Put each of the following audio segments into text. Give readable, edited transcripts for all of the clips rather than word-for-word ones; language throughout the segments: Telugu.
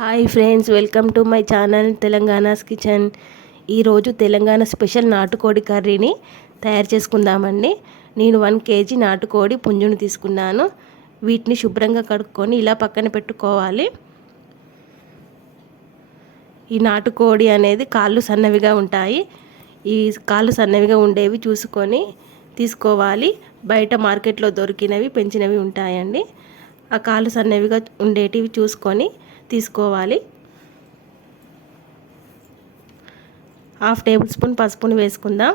Hi friends, welcome to my channel Telangana's kitchen. ఈరోజు తెలంగాణ స్పెషల్ నాటుకోడి కర్రీని తయారు చేసుకుందామండి. నేను 1 కేజీ నాటుకోడి పుంజును తీసుకున్నాను. వీటిని శుభ్రంగా కడుక్కొని ఇలా పక్కన పెట్టుకోవాలి. ఈ నాటుకోడి అనేది కాళ్ళు సన్నవిగా ఉంటాయి. ఈ కాళ్ళు సన్నవిగా ఉండేవి చూసుకొని తీసుకోవాలి. బయట మార్కెట్లో దొరికినవి పెంచినవి ఉంటాయండి. ఆ కాళ్ళు సన్నవిగా ఉండేటివి చూసుకొని తీసుకోవాలి. 1/2 టేబుల్ స్పూన్ పసుపును వేసుకుందాం.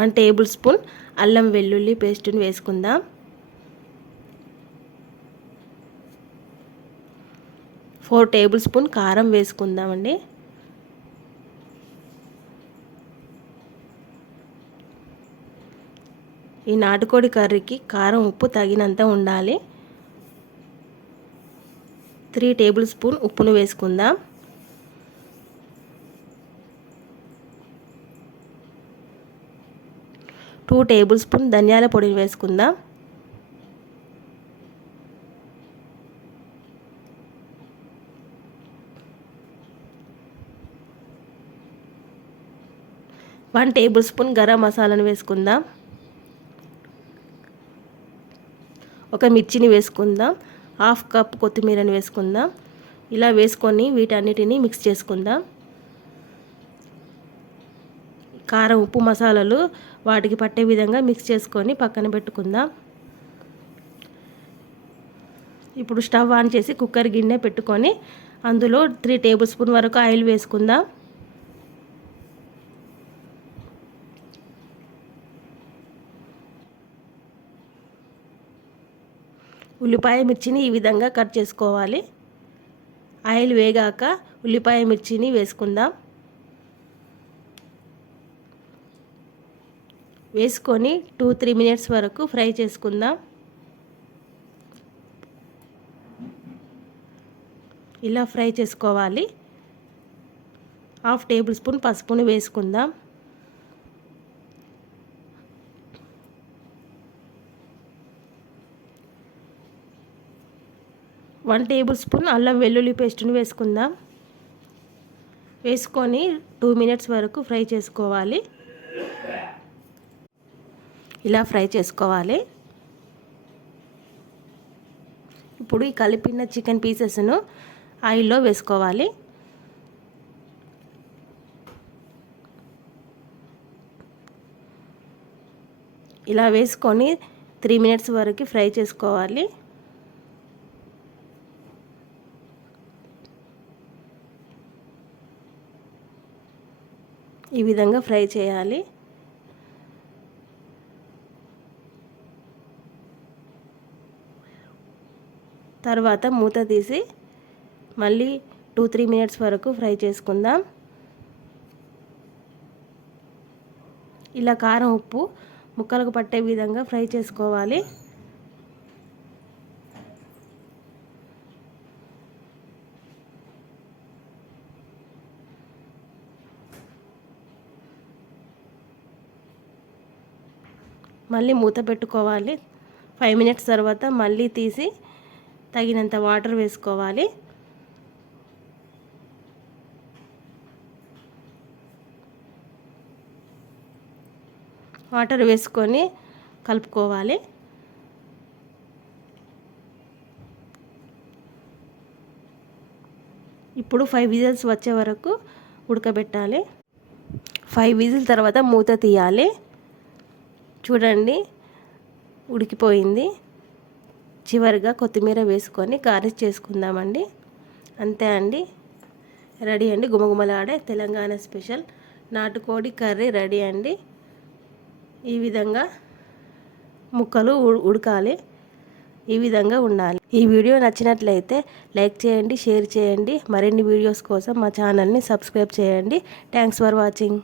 1 టేబుల్ స్పూన్ అల్లం వెల్లుల్లి పేస్టును వేసుకుందాం. 4 టేబుల్ స్పూన్ కారం వేసుకుందామండి. ఈ నాటుకోడి కర్రీకి కారం ఉప్పు తగినంత ఉండాలి. 3 టేబుల్ స్పూన్ ఉప్పును వేసుకుందాం. టూ టేబుల్ స్పూన్ ధనియాల పొడిని వేసుకుందాం. 1 టేబుల్ స్పూన్ గరం మసాలాను వేసుకుందాం. ఒక మిర్చిని వేసుకుందాం. 1/2 కప్ కొత్తిమీరని వేసుకుందాం. ఇలా వేసుకొని వీటన్నిటిని మిక్స్ చేసుకుందాం. కారం ఉప్పు మసాలాలు వాటికి పట్టే విధంగా మిక్స్ చేసుకొని పక్కన పెట్టుకుందాం. ఇప్పుడు స్టవ్ ఆన్ చేసి కుక్కర్ గిన్నె పెట్టుకొని అందులో 3 టేబుల్ స్పూన్ వరకు ఆయిల్ వేసుకుందాం. ఉల్లిపాయ మిర్చిని ఈ విధంగా కట్ చేసుకోవాలి. ఆయిల్ వేగాక ఉల్లిపాయ మిర్చిని వేసుకుందాం. వేసుకొని 2-3 మినిట్స్ వరకు ఫ్రై చేసుకుందాం. ఇలా ఫ్రై చేసుకోవాలి. 1/2 టేబుల్ స్పూన్ పసుపును వేసుకుందాం. 1 టేబుల్ స్పూన్ అల్లం వెల్లుల్లి పేస్టును వేసుకుందాం. వేసుకొని 2 మినిట్స్ వరకు ఫ్రై చేసుకోవాలి. ఇలా ఫ్రై చేసుకోవాలి. ఇప్పుడు ఈ కలిపిన చికెన్ పీసెస్ను ఆయిల్లో వేసుకోవాలి. ఇలా వేసుకొని 3 మినిట్స్ వరకు ఫ్రై చేసుకోవాలి. ఈ విధంగా ఫ్రై చేయాలి. తర్వాత మూత తీసి మళ్ళీ 2-3 మినిట్స్ వరకు ఫ్రై చేసుకుందాం. ఇలా కారం ఉప్పు ముక్కలకు పట్టే విధంగా ఫ్రై చేసుకోవాలి. మళ్ళీ మూత పెట్టుకోవాలి. 5 మినిట్స్ తర్వాత మళ్ళీ తీసి తగినంత వాటర్ వేసుకోవాలి. వాటర్ వేసుకొని కలుపుకోవాలి. ఇప్పుడు 5 విజిల్స్ వచ్చే వరకు ఉడకబెట్టాలి. 5 విజిల్ తర్వాత మూత తీయాలి. చూడండి, ఉడికిపోయింది. చివరిగా కొత్తిమీర వేసుకొని గార్నిష్ చేసుకుందామండి. అంతే అండి, రెడీ అండి. గుమగుమలాడే తెలంగాణ స్పెషల్ నాటుకోడి కర్రీ రెడీ అండి. ఈ విధంగా ముక్కలు ఉడకాలి. ఈ విధంగా ఉండాలి. ఈ వీడియో నచ్చినట్లయితే లైక్ చేయండి, షేర్ చేయండి. మరిన్ని వీడియోస్ కోసం మా ఛానల్ని సబ్స్క్రైబ్ చేయండి. Thanks for watching.